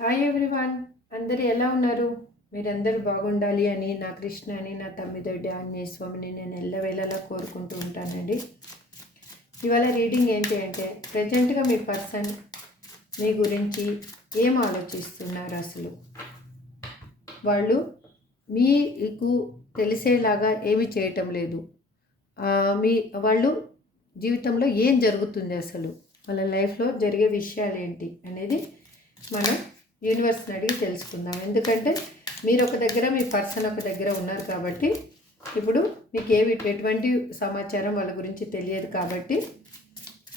Hi everyone, అందరూ ఎలా ఉన్నారు? మీరందరూ బాగుండాలి అని నా కృష్ణ అని నా తమ్మిదొడ్డి ఆంజనేయ స్వామిని నేను ఎల్లవేళలా కోరుకుంటూ ఉంటానండి. ఇవాళ రీడింగ్ ఏంటి అంటే, ప్రజెంట్గా మీ పర్సన్ మీ గురించి ఏం ఆలోచిస్తున్నారు అసలు, వాళ్ళు మీకు తెలిసేలాగా ఏమి చేయటం లేదు. మీ వాళ్ళు జీవితంలో ఏం జరుగుతుంది, అసలు వాళ్ళ లైఫ్లో జరిగే విషయాలు ఏంటి అనేది మనం యూనివర్స్ని అడిగి తెలుసుకుందాం. ఎందుకంటే మీరు ఒక దగ్గర, మీ పర్సన్ ఒక దగ్గర ఉన్నారు కాబట్టి ఇప్పుడు మీకు ఎటువంటి సమాచారం వాళ్ళ గురించి తెలియదు కాబట్టి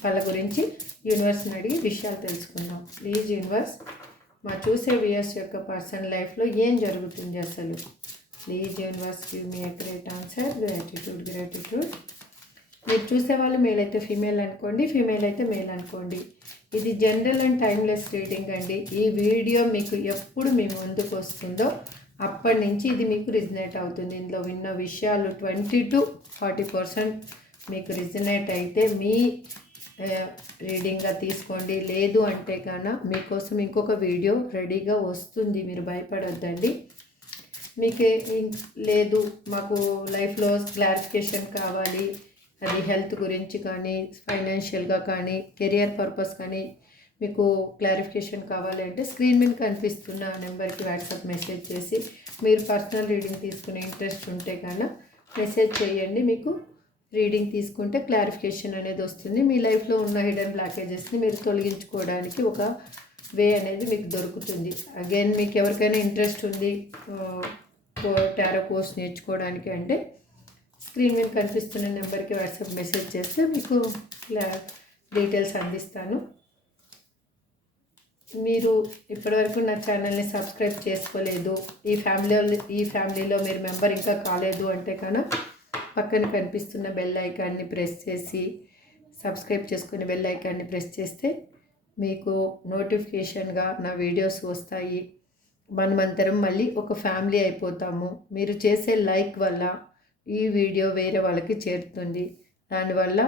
వాళ్ళ గురించి యూనివర్స్ని అడిగి విషయాలు తెలుసుకుందాం. ప్లీజ్ యూనివర్స్, మా చూసే వ్యూయర్స్ యొక్క పర్సన్ లైఫ్లో ఏం జరుగుతుంది అసలు. Please universe give me a great answer. Gratitude. మీరు చూసేవాళ్ళు మేల్ అయితే ఫీమేల్ అనుకోండి, ఫీమేల్ అయితే మేల్ అనుకోండి. ఇది జనరల్ అండ్ టైమ్లెస్ రీడింగ్ అండి. ఈ వీడియో మీకు ఎప్పుడు మీ ముందుకు వస్తుందో అప్పటి నుంచి ఇది మీకు రిజనేట్ అవుతుంది. ఇందులో విన్న విషయాలు 20 to 40% మీకు రిజనేట్ అయితే మీ రీడింగ్గా తీసుకోండి. లేదు అంటే కన్నా మీకోసం ఇంకొక వీడియో రెడీగా వస్తుంది, మీరు భయపడొద్దండి. మీకు లేదు మాకు లైఫ్లో క్లారిఫికేషన్ కావాలి, అది హెల్త్ గురించి కానీ, ఫైనాన్షియల్గా కానీ, కెరియర్ పర్పస్ కానీ మీకు క్లారిఫికేషన్ కావాలి అంటే స్క్రీన్ మీద కనిపిస్తున్న నెంబర్కి వాట్సాప్ మెసేజ్ చేసి మీరు పర్సనల్ రీడింగ్ తీసుకునే ఇంట్రెస్ట్ ఉంటే కన్నా మెసేజ్ చేయండి. మీకు రీడింగ్ తీసుకుంటే క్లారిఫికేషన్ అనేది వస్తుంది. మీ లైఫ్లో ఉన్న హిడెన్ బ్లాకేజెస్ని మీరు తొలగించుకోవడానికి ఒక వే అనేది మీకు దొరుకుతుంది. అగైన్ మీకు ఎవరికైనా ఇంట్రెస్ట్ ఉంది టారో కోర్స్ నేర్చుకోవడానికి అంటే స్క్రీన్ మీద కనిపిస్తున్న నెంబర్కి వాట్సాప్ మెసేజ్ చేస్తే మీకు డీటెయిల్స్ అందిస్తాను. మీరు ఇప్పటివరకు నా ఛానల్ని సబ్స్క్రైబ్ చేసుకోలేదు, ఈ ఫ్యామిలీలో మీరు మెంబర్ ఇంకా కాలేదు అంటే కన్నా పక్కన కనిపిస్తున్న బెల్ ఐకాన్ని ప్రెస్ చేసి సబ్స్క్రైబ్ చేసుకుని బెల్ ఐకాన్ని ప్రెస్ చేస్తే మీకు నోటిఫికేషన్గా నా వీడియోస్ వస్తాయి. మనమంతరం మళ్ళీ ఒక ఫ్యామిలీ అయిపోతాము. మీరు చేసే లైక్ వల్ల ఈ వీడియో వేరే వాళ్ళకి చేరుతుంది. దానివల్ల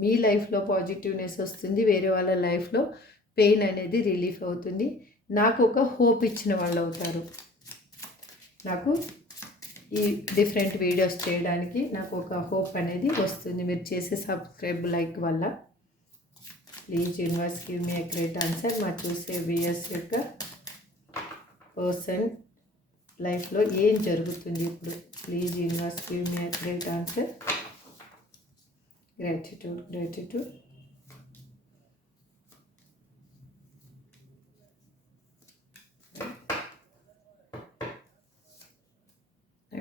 మీ లైఫ్లో పాజిటివ్నెస్ వస్తుంది, వేరే వాళ్ళ లైఫ్లో పెయిన్ అనేది రిలీఫ్ అవుతుంది. నాకు ఒక హోప్ ఇచ్చిన వాళ్ళు అవుతారు. నాకు ఈ డిఫరెంట్ వీడియోస్ చేయడానికి నాకు ఒక హోప్ అనేది వస్తుంది మీరు చేసే సబ్స్క్రైబ్ లైక్ వల్ల. Please universe give me a great answer. మా చూసే వ్యూయర్స్ యొక్క పర్సన్ లైఫ్లో ఏం జరుగుతుంది ఇప్పుడు. Please universe give me a great answer. Gratitude.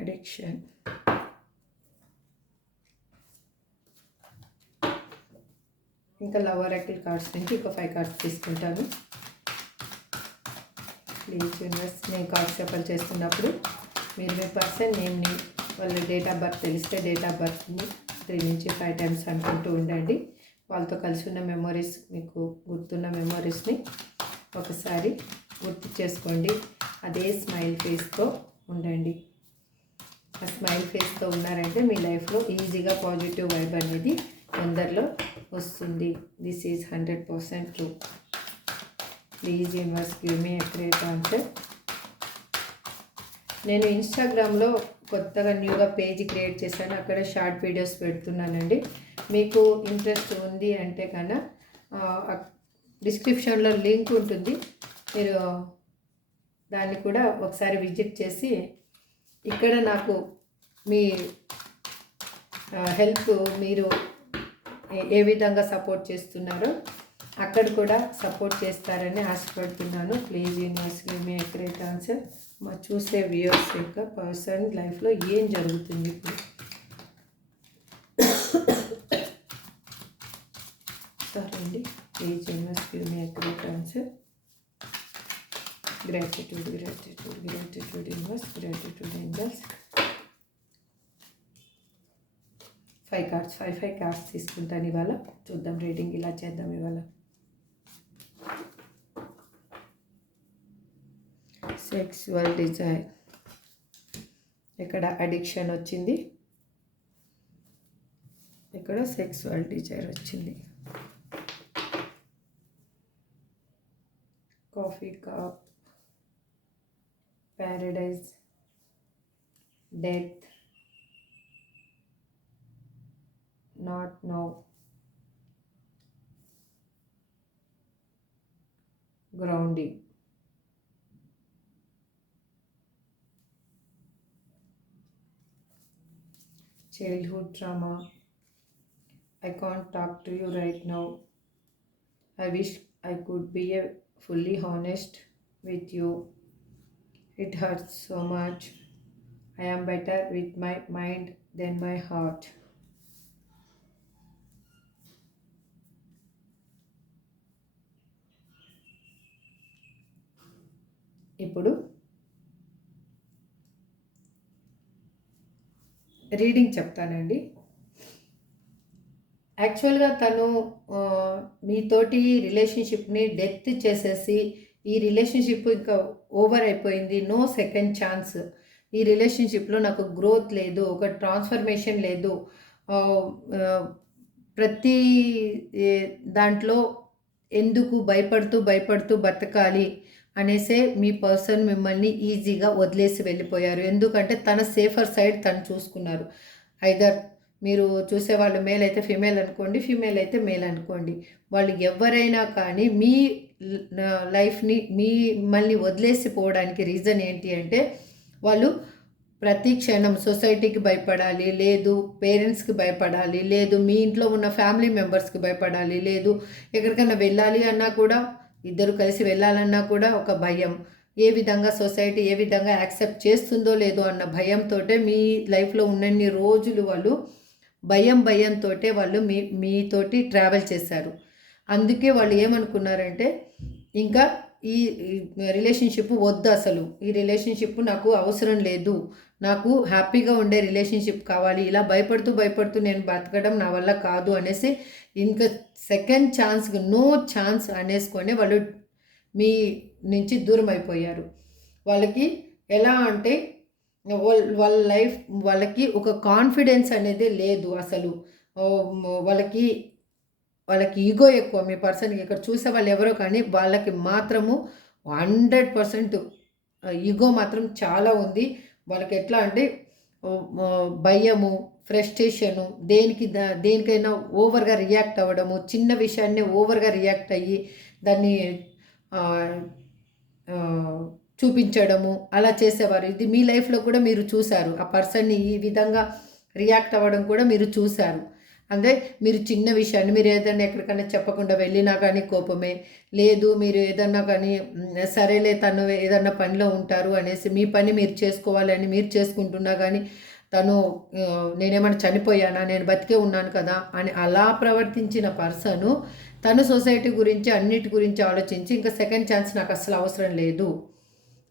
Addiction. ఇంకా లవ్ ఆరాకిల్ కార్డ్స్ నుంచి ఒక 5 కార్డ్స్ తీసుకుంటాను. ప్లీజ్ యూనివర్స్, నేను కార్డ్స్ షఫల్ చేస్తున్నప్పుడు మీరు మీ పర్సన్ నేమ్ని, వాళ్ళ డేట్ ఆఫ్ బర్త్ తెలిస్తే డేట్ ఆఫ్ బర్త్ని 3 నుంచి 5 టైమ్స్ అనుకుంటూ ఉండండి. వాళ్ళతో కలిసి ఉన్న మెమొరీస్, మీకు గుర్తున్న మెమొరీస్ని ఒకసారి గుర్తు చేసుకోండి. అదే స్మైల్ ఫేస్తో ఉండండి. ఆ స్మైల్ ఫేస్తో ఉన్నారంటే మీ లైఫ్లో ఈజీగా పాజిటివ్ వైబ్ అనేది అందరిలో వస్తుంది. This is 100% true. Please universe give me a great answer. నేను ఇన్స్టాగ్రామ్లో కొత్తగా న్యూగా పేజ్ క్రియేట్ చేశాను, అక్కడ షార్ట్ వీడియోస్ పెడుతున్నానండి. మీకు ఇంట్రెస్ట్ ఉంది అంటే కన్నా డిస్క్రిప్షన్లో లింక్ ఉంటుంది, మీరు దాన్ని కూడా ఒకసారి విజిట్ చేసి ఇక్కడ నాకు మీ హెల్ప్ మీరు ఏ విధంగా సపోర్ట్ చేస్తున్నారో అక్కడ కూడా సపోర్ట్ చేస్తారని ఆశపడుతున్నాను. Please universe give me a great answer. మా చూసే వ్యూయర్స్ యొక్క పర్సన్ లైఫ్లో ఏం జరుగుతుంది ఇప్పుడు. సరే అండి, please universe give me a great answer. Gratitude universe, gratitude angels. 5 cards తీసుకుంటాను ఇవాళ. చూద్దాం రీడింగ్ ఇలా చేద్దాం ఇవాళ. సెక్సువల్ డిజైర్, ఇక్కడ అడిక్షన్ వచ్చింది, ఇక్కడ సెక్సువల్ డిజైర్ వచ్చింది. Coffee cup, paradise, death, not now, grounding, childhood trauma. I can't talk to you right now. I wish I could be fully honest with you. It hurts so much. I am better with my mind than my heart. ఇప్పుడు reading చెప్తానండి. యాక్చువల్గా తను మీతోటి రిలేషన్షిప్ని death చేసేసి ఈ relationship ఇంకా over అయిపోయింది, no second chance, ఈ రిలేషన్షిప్లో నాకు గ్రోత్ లేదు, ఒక ట్రాన్స్ఫర్మేషన్ లేదు, ప్రతి దాంట్లో ఎందుకు భయపడుతూ భయపడుతూ బతకాలి అనేసే మీ పర్సన్ మిమ్మల్ని ఈజీగా వదిలేసి వెళ్ళిపోయారు. ఎందుకంటే తన సేఫర్ సైడ్ తను చూసుకున్నారు. ఐదర్ మీరు చూసేవాళ్ళు మేల్ అయితే ఫీమేల్ అనుకోండి, ఫీమేల్ అయితే మేల్ అనుకోండి, వాళ్ళు ఎవరైనా కానీ మీ లైఫ్ని మిమ్మల్ని వదిలేసి పోవడానికి రీజన్ ఏంటి అంటే వాళ్ళు ప్రతి క్షణం సొసైటీకి భయపడాలి, లేదు పేరెంట్స్కి భయపడాలి, లేదు మీ ఇంట్లో ఉన్న ఫ్యామిలీ మెంబర్స్కి భయపడాలి, లేదు ఎక్కడికైనా వెళ్ళాలి అన్నా కూడా ఇద్దరు కలిసి వెళ్ళాలన్నా కూడా ఒక భయం, ఏ విధంగా సొసైటీ ఏ విధంగా యాక్సెప్ట్ చేస్తుందో లేదో అన్న భయంతో మీ లైఫ్లో ఉన్నన్ని రోజులు వాళ్ళు భయంతో వాళ్ళు మీతోటి ట్రావెల్ చేశారు. అందుకే వాళ్ళు ఏమనుకున్నారంటే ఇంకా ఈ రిలేషన్షిప్ వద్దు, అసలు ఈ రిలేషన్షిప్ నాకు అవసరం లేదు, నాకు హ్యాపీగా ఉండే రిలేషన్షిప్ కావాలి, ఇలా భయపడుతూ నేను బతకడం నా వల్ల కాదు అనేసి ఇంకా సెకండ్ ఛాన్స్ నో ఛాన్స్ అనేసుకొని వాళ్ళు మీ నుంచి దూరం అయిపోయారు. వాళ్ళకి ఎలా అంటే వాళ్ళ లైఫ్ వాళ్ళకి ఒక కాన్ఫిడెన్స్ అనేది లేదు అసలు. వాళ్ళకి ఈగో ఎక్కువ. మీ పర్సన్కి ఇక్కడ చూసే వాళ్ళు ఎవరో కానీ వాళ్ళకి మాత్రము 100% ఈగో మాత్రం చాలా ఉంది. వాళ్ళకి ఎట్లా అంటే భయము, ఫ్రస్ట్రేషను, దేనికైనా ఓవర్గా రియాక్ట్ అవ్వడము, చిన్న విషయాన్ని ఓవర్గా రియాక్ట్ అయ్యి దాన్ని చూపించడము అలా చేసేవారు. ఇది మీ లైఫ్లో కూడా మీరు చూశారు. ఆ పర్సన్ని ఈ విధంగా రియాక్ట్ అవ్వడం కూడా మీరు చూశారు. అంటే మీరు చిన్న విషయాన్ని మీరు ఏదైనా ఎక్కడికైనా చెప్పకుండా వెళ్ళినా కానీ కోపమే, లేదు మీరు ఏదన్నా కానీ సరేలే తను ఏదన్నా పనిలో ఉంటారు అనేసి మీ పని మీరు చేసుకోవాలని మీరు చేసుకుంటున్నా కానీ తను నేనేమైనా చనిపోయానా, నేను బతికే ఉన్నాను కదా అని అలా ప్రవర్తించిన పర్సను తను సొసైటీ గురించి అన్నిటి గురించి ఆలోచించి ఇంకా సెకండ్ ఛాన్స్ నాకు అసలు అవసరం లేదు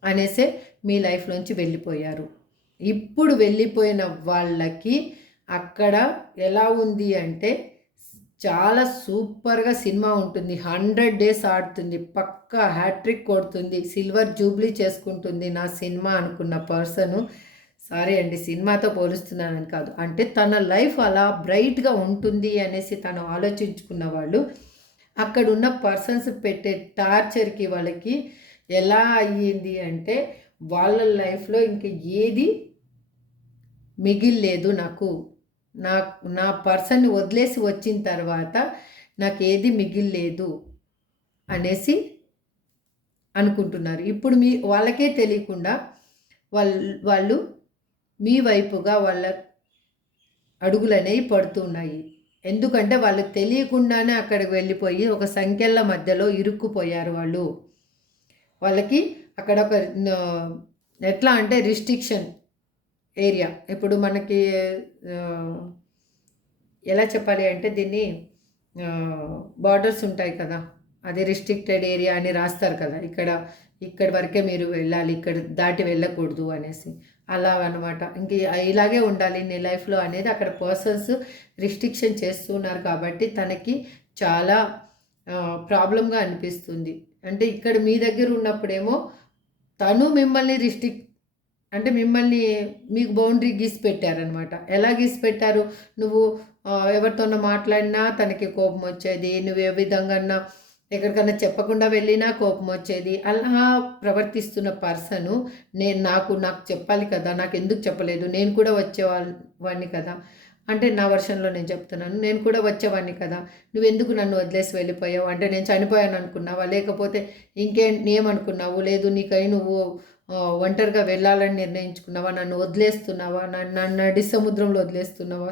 అనేసే మీ లైఫ్లోంచి వెళ్ళిపోయారు. ఇప్పుడు వెళ్ళిపోయిన వాళ్ళకి అక్కడ ఎలా ఉంది అంటే చాలా సూపర్గా సినిమా ఉంటుంది, 100 days ఆడుతుంది, పక్కా హ్యాట్రిక్ కొడుతుంది, సిల్వర్ జూబ్లీ చేసుకుంటుంది నా సినిమా అనుకున్న పర్సను, సారీ అండి సినిమాతో పోలుస్తున్నానని కాదు, అంటే తన లైఫ్ అలా బ్రైట్గా ఉంటుంది అనేసి తను ఆలోచించుకున్న వాళ్ళు అక్కడున్న పర్సన్స్ పెట్టే టార్చర్కి వాళ్ళకి ఎలా అయ్యింది అంటే వాళ్ళ లైఫ్లో ఇంక ఏది మిగిల్లేదు, నా పర్సన్ని వదిలేసి వచ్చిన తర్వాత నాకు ఏది మిగిల్లేదు అనేసి అనుకుంటున్నారు. ఇప్పుడు వాళ్ళకే తెలియకుండా వాళ్ళు మీ వైపుగా వాళ్ళ అడుగులు అనేవి పడుతున్నాయి. ఎందుకంటే వాళ్ళు తెలియకుండానే అక్కడికి వెళ్ళిపోయి ఒక సంఖ్యల మధ్యలో ఇరుక్కుపోయారు. వాళ్ళకి అక్కడ ఒక ఎట్లా అంటే రిస్ట్రిక్షన్ ఏరియా. ఇప్పుడు మనకి ఎలా చెప్పాలి అంటే దీన్ని బార్డర్స్ ఉంటాయి కదా, అది రిస్ట్రిక్టెడ్ ఏరియా అని రాస్తారు కదా, ఇక్కడి వరకే మీరు వెళ్ళాలి, ఇక్కడ దాటి వెళ్ళకూడదు అనేసి, అలా అనమాట. ఇంక ఇలాగే ఉండాలి నీ లైఫ్లో అనేది అక్కడ పర్సన్స్ రిస్ట్రిక్షన్ చేస్తున్నారు. కాబట్టి తనకి చాలా ప్రాబ్లంగా అనిపిస్తుంది. అంటే ఇక్కడ మీ దగ్గర ఉన్నప్పుడేమో తను మిమ్మల్ని అంటే మీకు బౌండరీ గీసి పెట్టారనమాట. ఎలా గీసి పెట్టారు, నువ్వు ఎవరితోనో మాట్లాడినా తనకి కోపం వచ్చేది, నువ్వు ఏ విధంగా ఎక్కడికన్నా చెప్పకుండా వెళ్ళినా కోపం వచ్చేది. అలా ప్రవర్తిస్తున్న పర్సను నాకు చెప్పాలి కదా! నాకెందుకు చెప్పలేదు? నేను కూడా వాడిని కదా! అంటే నా వర్షన్‌లో నేను చెప్తున్నాను. నేను కూడా వచ్చేవాడిని కదా! నువ్వెందుకు నన్ను వదిలేసి వెళ్ళిపోయావు? అంటే నేను చనిపోయాననుకున్నావా? లేకపోతే ఏమనుకున్నావు? లేదు నీకై నువ్వు ఒంటరిగా వెళ్ళాలని నిర్ణయించుకున్నావా? నన్ను వదిలేస్తున్నావా? నన్ను నడి సముద్రంలో వదిలేస్తున్నావా?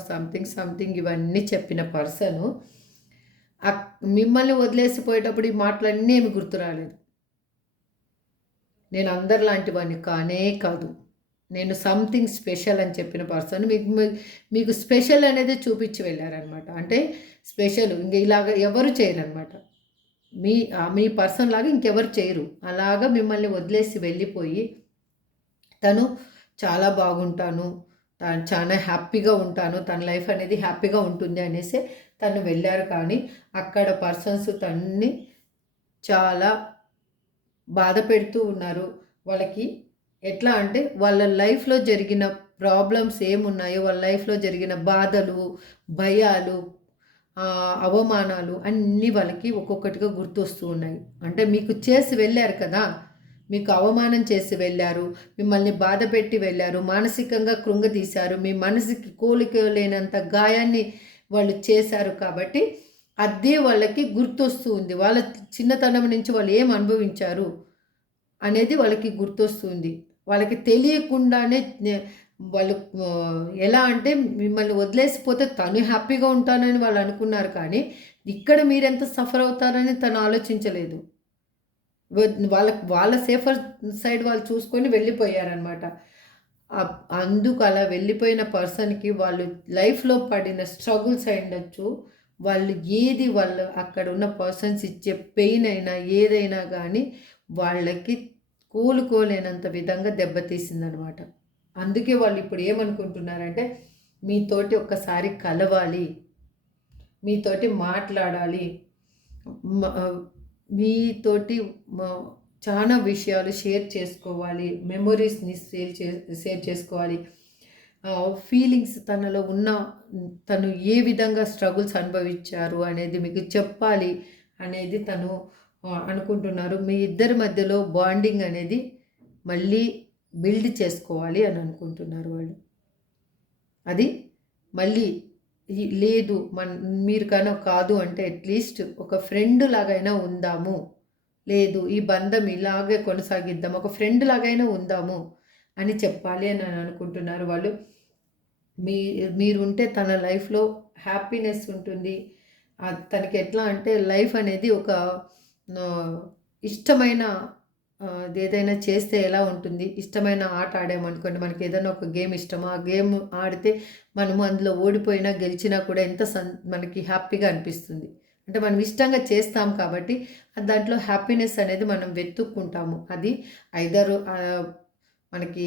సంథింగ్ ఇవన్నీ చెప్పిన పర్సను అక్ మిమ్మల్ని వదిలేసిపోయేటప్పుడు ఈ మాటలన్నీ ఏమి గుర్తు రాలేదు. నేను అందరిలాంటి వాడిని కానే కాదు. నేను సంథింగ్ స్పెషల్ అని చెప్పిన పర్సన్ మీకు స్పెషల్ అనేది చూపించి వెళ్ళారనమాట. అంటే స్పెషల్ ఇంక ఇలాగ ఎవరు చేయరనమాట. మీ పర్సన్ లాగా ఇంకెవరు చేయరు. అలాగా మిమ్మల్ని వదిలేసి వెళ్ళిపోయి తను చాలా బాగుంటాను, చాలా హ్యాపీగా ఉంటాను, తన లైఫ్ అనేది హ్యాపీగా ఉంటుంది అనేసి తను వెళ్ళారు. కానీ అక్కడ పర్సన్స్ తన్ని చాలా బాధ పెడుతూ ఉన్నారు. వాళ్ళకి ఎట్లా అంటే వాళ్ళ లైఫ్‌లో జరిగిన ప్రాబ్లమ్స్ ఏమున్నాయో, వాళ్ళ లైఫ్‌లో జరిగిన బాధలు, భయాలు, అవమానాలు అన్నీ వాళ్ళకి ఒక్కొక్కటిగా గుర్తొస్తూ ఉన్నాయి. అంటే మీకు చేసి వెళ్ళారు కదా! మీకు అవమానం చేసి వెళ్ళారు, మిమ్మల్ని బాధపెట్టి వెళ్ళారు, మానసికంగా కృంగతీశారు, మీ మనసుకి కోలుకోలేనంత గాయాన్ని వాళ్ళు చేశారు కాబట్టి అదే వాళ్ళకి గుర్తొస్తూ ఉంది. వాళ్ళ చిన్నతనం నుంచి వాళ్ళు ఏం అనుభవించారు అనేది వాళ్ళకి గుర్తొస్తుంది. వాళ్ళకి తెలియకుండానే వాళ్ళు ఎలా అంటే మిమ్మల్ని వదిలేసిపోతే తను హ్యాపీగా ఉంటానని వాళ్ళు అనుకున్నారు. కానీ ఇక్కడ మీరెంత సఫర్ అవుతారని తను ఆలోచించలేదు. వాళ్ళ సేఫర్ సైడ్ వాళ్ళు చూసుకొని వెళ్ళిపోయారనమాట. అందుకు అలా వెళ్ళిపోయిన పర్సన్‌కి వాళ్ళు లైఫ్‌లో పడిన స్ట్రగుల్స్ అయ్యుండొచ్చు. వాళ్ళు అక్కడ ఉన్న పర్సన్స్ ఇచ్చే పెయిన్ అయినా ఏదైనా గానీ వాళ్ళకి కోలుకోలేనంత విధంగా దెబ్బతీసిందనమాట. అందుకే వాళ్ళు ఇప్పుడు ఏమనుకుంటున్నారంటే మీతోటి ఒక్కసారి కలవాలి, మీతోటి మాట్లాడాలి, మీతోటి చాలా విషయాలు షేర్ చేసుకోవాలి, మెమొరీస్‌ని షేర్ చేసుకోవాలి. ఫీలింగ్స్ తనలో ఉన్న తను ఏ విధంగా స్ట్రగుల్స్ అనుభవించారు అనేది మీకు చెప్పాలి అనేది తను అనుకుంటున్నారు. మీ ఇద్దరి మధ్యలో బాండింగ్ అనేది మళ్ళీ బిల్డ్ చేసుకోవాలి అని అనుకుంటున్నారు వాళ్ళు. అది మళ్ళీ లేదు మీరు కాదు అంటే అట్లీస్ట్ ఒక ఫ్రెండ్ లాగైనా ఉందాము, లేదు ఈ బంధం ఇలాగే కొనసాగిద్దాం, ఒక ఫ్రెండ్ లాగైనా ఉందాము అని చెప్పాలి అని అనుకుంటున్నారు వాళ్ళు. మీరుంటే తన లైఫ్‌లో హ్యాపీనెస్ ఉంటుంది. తనకి ఎట్లా అంటే లైఫ్ అనేది ఒక ఇష్టమైన ఏదైనా చేస్తే ఎలా ఉంటుంది, ఇష్టమైన ఆట ఆడామనుకోండి, మనకి ఏదైనా ఒక గేమ్ ఇష్టమో ఆ గేమ్ ఆడితే మనము అందులో ఓడిపోయినా గెలిచినా కూడా ఎంత మనకి హ్యాపీగా అనిపిస్తుంది. అంటే మనం ఇష్టంగా చేస్తాం కాబట్టి దాంట్లో హ్యాపీనెస్ అనేది మనం వెతుక్కుంటాము. అది ఐదర్ మనకి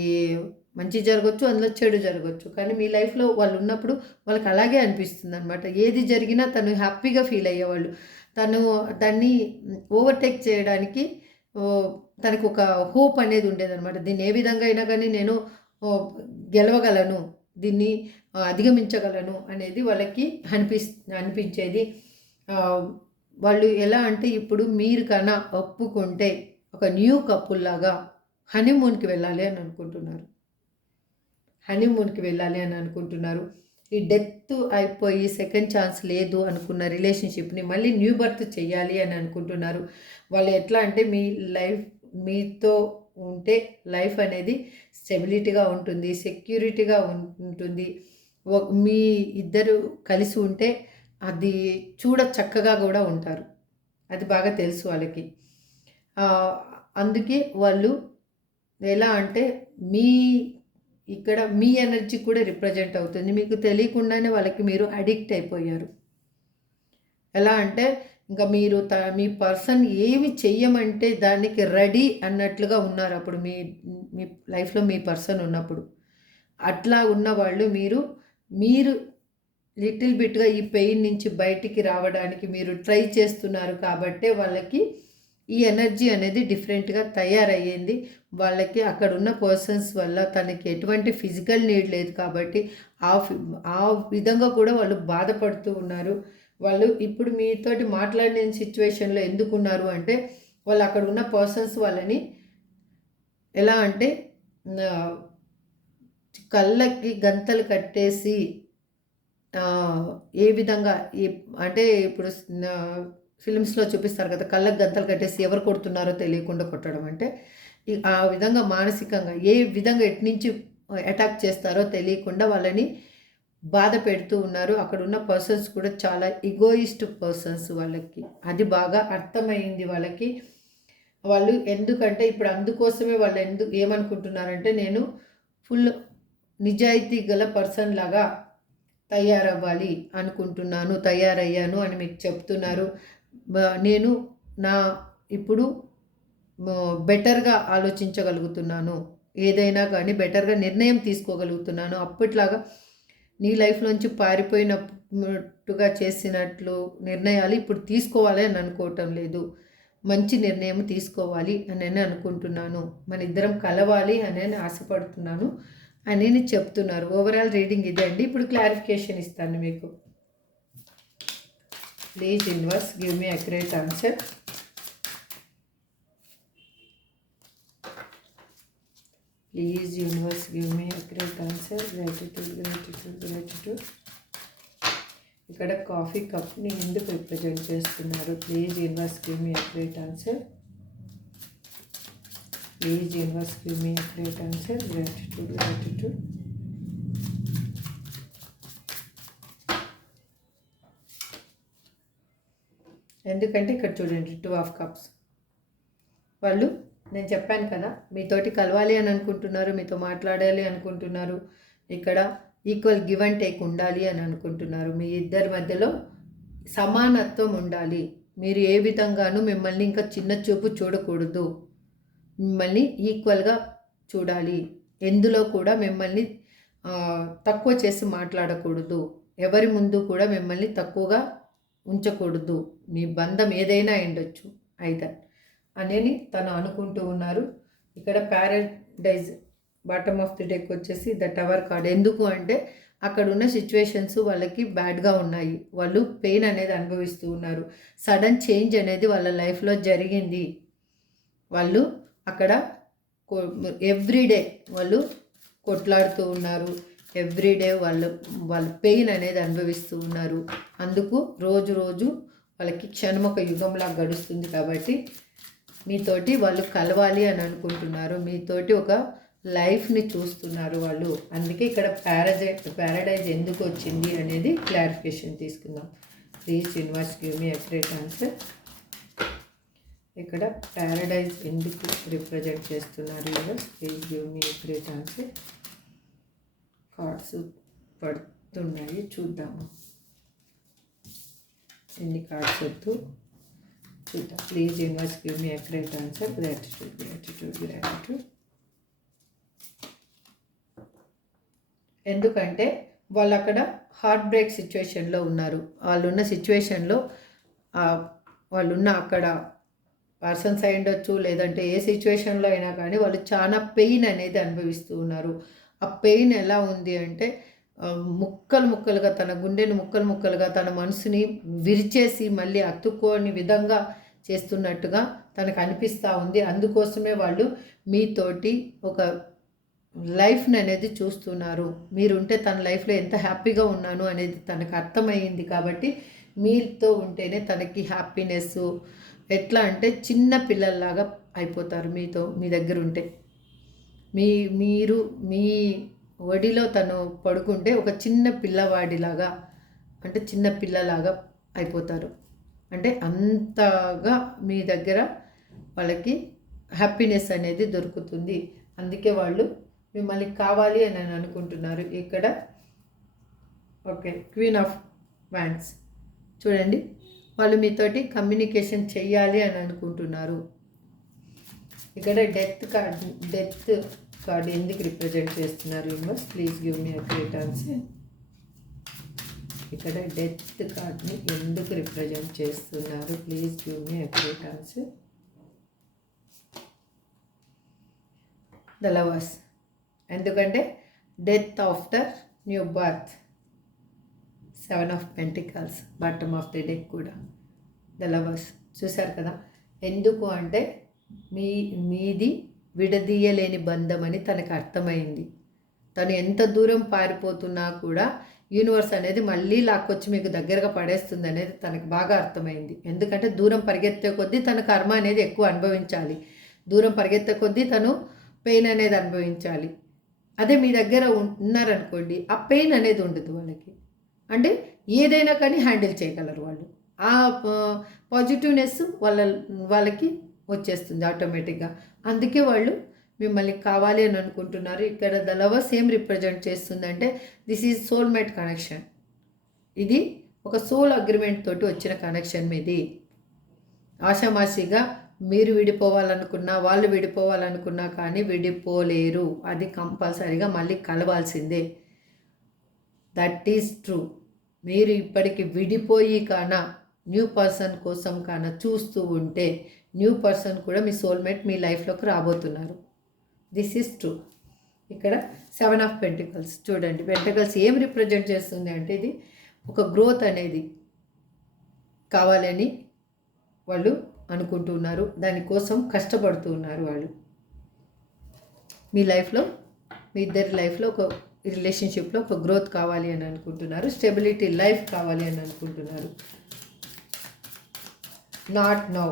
మంచి జరగొచ్చు, అందులో చెడు జరగొచ్చు. కానీ మీ లైఫ్‌లో వాళ్ళు ఉన్నప్పుడు వాళ్ళకి అలాగే అనిపిస్తుందనమాట. ఏది జరిగినా తను హ్యాపీగా ఫీల్ అయ్యేవాళ్ళు. తను దాన్ని ఓవర్‌టేక్ చేయడానికి తనకు ఒక హోప్ అనేది ఉండేదనమాట. దీన్ని ఏ విధంగా అయినా కానీ నేను గెలవగలను, దీన్ని అధిగమించగలను అనేది వాళ్ళకి అనిపించేది. వాళ్ళు ఎలా అంటే ఇప్పుడు మీరు ఒప్పుకుంటే ఒక న్యూ కపుల్‌లాగా హనీమూన్‌కి వెళ్ళాలి అని అనుకుంటున్నారు. హనీమూన్‌కి వెళ్ళాలి అని అనుకుంటున్నారు. ఈ డెత్ అయిపోయి సెకండ్ ఛాన్స్ లేదు అనుకున్న రిలేషన్‌షిప్‌ని మళ్ళీ న్యూ బర్త్ చేయాలి అని అనుకుంటున్నారు. వాళ్ళు ఎట్లా అంటే మీతో ఉంటే లైఫ్ అనేది స్టెబిలిటీగా ఉంటుంది, సెక్యూరిటీగా ఉంటుంది. మీ ఇద్దరు కలిసి ఉంటే అది చక్కగా కూడా ఉంటారు. అది బాగా తెలుసు వాళ్ళకి. అందుకే వాళ్ళు ఎలా అంటే ఇక్కడ మీ ఎనర్జీ కూడా రిప్రజెంట్ అవుతుంది. మీకు తెలియకుండానే వాళ్ళకి మీరు అడిక్ట్ అయిపోయారు. ఎలా అంటే ఇంకా మీరు మీ పర్సన్ ఏమి చెయ్యమంటే దానికి రెడీ అన్నట్లుగా ఉన్నారు అప్పుడు మీ లైఫ్‌లో మీ పర్సన్ ఉన్నప్పుడు. అట్లా ఉన్నవాళ్ళు మీరు లిటిల్ బిట్‌గా ఈ పెయిన్ నుంచి బయటికి రావడానికి మీరు ట్రై చేస్తున్నారు కాబట్టే వాళ్ళకి ఈ ఎనర్జీ అనేది డిఫరెంట్‌గా తయారయ్యింది. వాళ్ళకి అక్కడున్న పర్సన్స్ వల్ల తనకి ఎటువంటి ఫిజికల్ నీడ్ లేదు కాబట్టి ఆ విధంగా కూడా వాళ్ళు బాధపడుతూ ఉన్నారు. వాళ్ళు ఇప్పుడు మీతోటి మాట్లాడిన సిచ్యువేషన్లో ఎందుకున్నారు అంటే వాళ్ళు అక్కడ ఉన్న పర్సన్స్ వాళ్ళని ఎలా అంటే కళ్ళకి గంతలు కట్టేసి ఏ విధంగా అంటే ఇప్పుడు ఫిల్మ్స్లో చూపిస్తారు కదా, కళ్ళకి గంతలు కట్టేసి ఎవరు కొడుతున్నారో తెలియకుండా కొట్టడం అంటే ఆ విధంగా మానసికంగా ఏ విధంగా ఎట్నుంచి అటాక్ చేస్తారో తెలియకుండా వాళ్ళని బాధ పెడుతూ ఉన్నారు. అక్కడ ఉన్న పర్సన్స్ కూడా చాలా ఈగోయిస్ట్ పర్సన్స్, వాళ్ళకి అది బాగా అర్థమైంది వాళ్ళకి. వాళ్ళు ఎందుకంటే ఇప్పుడు అందుకోసమే వాళ్ళు ఏమనుకుంటున్నారంటే నేను ఫుల్ నిజాయితీ గల పర్సన్ లాగా తయారవ్వాలి అనుకుంటున్నాను, తయారయ్యాను అని మీకు చెప్తున్నారు. నేను నా ఇప్పుడు బెటర్గా ఆలోచించగలుగుతున్నాను, ఏదైనా కానీ బెటర్గా నిర్ణయం తీసుకోగలుగుతున్నాను. అప్పట్లాగా నీ లైఫ్లోంచి పారిపోయినట్టుగా చేసినట్లు నిర్ణయాలు ఇప్పుడు తీసుకోవాలి అని అనుకోవటం లేదు. మంచి నిర్ణయం తీసుకోవాలి అని అనుకుంటున్నాను, మన ఇద్దరం కలవాలి అని ఆశపడుతున్నాను అని చెప్తున్నారు. ఓవరాల్ రీడింగ్ ఇదే అండి. ఇప్పుడు క్లారిఫికేషన్ ఇస్తాను మీకు. Please universe give me accurate answer. Please universe give me accurate answer. Gratitude gratitude gratitude. ఇక్కడ కాఫీ కప్ని ఎందుకు రిప్రజెంట్ చేస్తున్నారు? Please universe give me accurate answer. Please universe give me accurate answer. Gratitude gratitude. ఎందుకంటే ఇక్కడ చూడండి, 2 of cups. వాళ్ళు నేను చెప్పాను కదా, మీతోటి కలవాలి అని అనుకుంటున్నారు, మీతో మాట్లాడాలి అనుకుంటున్నారు, ఇక్కడ ఈక్వల్ గివ్ అండ్ టేక్ ఉండాలి అని అనుకుంటున్నారు. మీ ఇద్దరి మధ్యలో సమానత్వం ఉండాలి. మీరు ఏ విధంగానూ మిమ్మల్ని ఇంకా చిన్న చూపు చూడకూడదు, మిమ్మల్ని ఈక్వల్గా చూడాలి. ఎందులో కూడా మిమ్మల్ని తక్కువ చేసి మాట్లాడకూడదు, ఎవరి ముందు కూడా మిమ్మల్ని తక్కువగా ఉంచకూడదు. మీ బంధం ఏదైనా ఉండొచ్చు అయితే అనేది తను అనుకుంటూ ఉన్నారు. ఇక్కడ Paradise bottom of the deck వచ్చేసి ద టవర్ కార్డ్. ఎందుకు అంటే అక్కడ ఉన్న సిచ్యువేషన్స్ వాళ్ళకి బ్యాడ్గా ఉన్నాయి, వాళ్ళు పెయిన్ అనేది అనుభవిస్తూ ఉన్నారు. సడన్ చేంజ్ అనేది వాళ్ళ లైఫ్లో జరిగింది. వాళ్ళు అక్కడ ఎవ్రీడే వాళ్ళు కొట్లాడుతూ ఉన్నారు, ఎవ్రీడే వాళ్ళ పెయిన్ అనేది అనుభవిస్తూ ఉన్నారు. అందుకు రోజు రోజు వాళ్ళకి క్షణం ఒక యుగంలా గడుస్తుంది. కాబట్టి మీతోటి వాళ్ళు కలవాలి అని అనుకుంటున్నారు, మీతోటి ఒక లైఫ్ని చూస్తున్నారు వాళ్ళు. అందుకే ఇక్కడ ప్యారడైజ్ ఎందుకు వచ్చింది అనేది క్లారిఫికేషన్ తీసుకుందాం. Please universe give me accurate answer. ఇక్కడ ప్యారడైజ్ ఎందుకు రిప్రజెంట్ చేస్తున్నారు universe? Please give me accurate answer. Cards పడుతున్నాయి, చూద్దాము ఎన్ని కార్డ్స్ వద్దు చూద్దాం. Please universe give me accurate answer. Gratitude gratitude gratitude. ఎందుకంటే వాళ్ళు అక్కడ హార్ట్ బ్రేక్ సిచ్యువేషన్లో ఉన్నారు. వాళ్ళున్న సిచ్యువేషన్లో వాళ్ళున్న అక్కడ పర్సన్స్ అయి ఉండొచ్చు, లేదంటే ఏ సిచ్యువేషన్లో అయినా కానీ వాళ్ళు చాలా పెయిన్ అనేది అనుభవిస్తూ ఉన్నారు. ఆ పెయిన్ ఎలా ఉంది అంటే ముక్కలు ముక్కలుగా, తన గుండెను ముక్కలు ముక్కలుగా, తన మనసుని విరిచేసి మళ్ళీ అతుక్కోని విధంగా చేస్తున్నట్టుగా తనకు అనిపిస్తూ ఉంది. అందుకోసమే వాళ్ళు మీతోటి ఒక లైఫ్ని అనేది చూస్తున్నారు. మీరుంటే తన లైఫ్లో ఎంత హ్యాపీగా ఉన్నాను అనేది తనకు అర్థమయ్యింది. కాబట్టి మీతో ఉంటేనే తనకి హ్యాపీనెస్. ఎట్లా అంటే చిన్న పిల్లల్లాగా అయిపోతారు మీ దగ్గర ఉంటే. మీరు మీ ఒడిలో తను పడుకుంటే ఒక చిన్న పిల్లవాడిలాగా, అంటే చిన్న పిల్లలాగా అయిపోతారు. అంటే అంతగా మీ దగ్గర వాళ్ళకి హ్యాపీనెస్ అనేది దొరుకుతుంది. అందుకే వాళ్ళు మిమ్మల్ని కావాలి అని అనుకుంటున్నారు. ఇక్కడ ఓకే, క్వీన్ ఆఫ్ వ్యాండ్స్ చూడండి, వాళ్ళు మీతోటి కమ్యూనికేషన్ చెయ్యాలి అని అనుకుంటున్నారు. ఇక్కడ డెత్ కార్డ్ ఎందుకు రిప్రజెంట్ చేస్తున్నారు universe? Please give me accurate answer. ఇక్కడ డెత్ కార్డ్ని ఎందుకు రిప్రజెంట్ చేస్తున్నారు? Please give me accurate answer. The lovers. ఎందుకంటే death after new birth, 7 of pentacles, bottom of the deck కూడా ద లవర్స్. చూశారు కదా, ఎందుకు అంటే మీది విడదీయలేని బంధం అని తనకు అర్థమైంది. తను ఎంత దూరం పారిపోతున్నా కూడా యూనివర్స్ అనేది మళ్ళీ లాక్కొచ్చి మీకు దగ్గరగా పడేస్తుంది అనేది తనకు బాగా అర్థమైంది. ఎందుకంటే దూరం పరిగెత్తే కొద్దీ తన కర్మ అనేది ఎక్కువ అనుభవించాలి, దూరం పరిగెత్తే కొద్దీ తను పెయిన్ అనేది అనుభవించాలి. అదే మీ దగ్గర ఉన్నారనుకోండి, ఆ పెయిన్ అనేది ఉండదు వాళ్ళకి. అంటే ఏదైనా కానీ హ్యాండిల్ చేయగలరు వాళ్ళు. ఆ పాజిటివ్నెస్ వాళ్ళకి వచ్చేస్తుంది ఆటోమేటిక్గా. అందుకే వాళ్ళు మిమ్మల్ని కావాలి అని అనుకుంటున్నారు. ఇక్కడ ద లవర్స్ ఏం రిప్రజెంట్ చేస్తుందంటే దిస్ ఈజ్ సోల్మేట్ కనెక్షన్. ఇది ఒక సోల్ అగ్రిమెంట్ తోటి వచ్చిన కనెక్షన్ మీది. ఆషామాషిగా మీరు విడిపోవాలనుకున్నా, వాళ్ళు విడిపోవాలనుకున్నా కానీ విడిపోలేరు. అది కంపల్సరీగా మళ్ళీ కలవాల్సిందే. That is true. మీరు ఇప్పటికి విడిపోయి కానా న్యూ పర్సన్ కోసం కానా చూస్తూ ఉంటే న్యూ పర్సన్ కూడా మీ సోల్మేట్ మీ లైఫ్లోకి రాబోతున్నారు. This is true. ఇక్కడ 7 ఆఫ్ పెంటికల్స్ చూడండి. పెంటికల్స్ ఏం రిప్రజెంట్ చేస్తుంది అంటే ఇది ఒక గ్రోత్ అనేది కావాలని వాళ్ళు అనుకుంటున్నారు, దానికోసం కష్టపడుతూ ఉన్నారు వాళ్ళు. మీ లైఫ్లో, మీ ఇద్దరి లైఫ్లో ఒక రిలేషన్షిప్లో ఒక గ్రోత్ కావాలి అని అనుకుంటున్నారు, స్టెబిలిటీ లైఫ్ కావాలి అని అనుకుంటున్నారు. నాట్ నౌ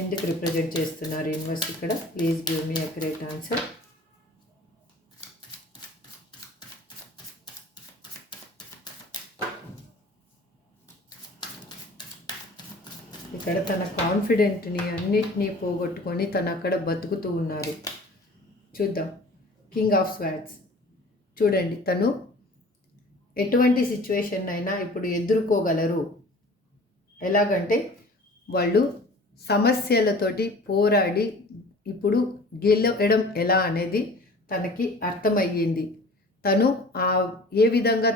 ఎందుకు రిప్రజెంట్ చేస్తున్నారు యూనివర్స్ ఇక్కడ? Please give me accurate answer. ఇక్కడ తన కాన్ఫిడెంట్ని అన్నిటినీ పోగొట్టుకొని తను అక్కడ బతుకుతూ ఉన్నారు. చూద్దాం. కింగ్ ఆఫ్ స్వార్డ్స్ చూడండి, తను ఎటువంటి సిచ్యువేషన్ అయినా ఇప్పుడు ఎదుర్కోగలరు. ఎలాగంటే వాళ్ళు సమస్యలతోటి పోరాడి ఇప్పుడు గెలవడం ఎలా అనేది తనకి అర్థమయ్యింది. తను ఏ విధంగా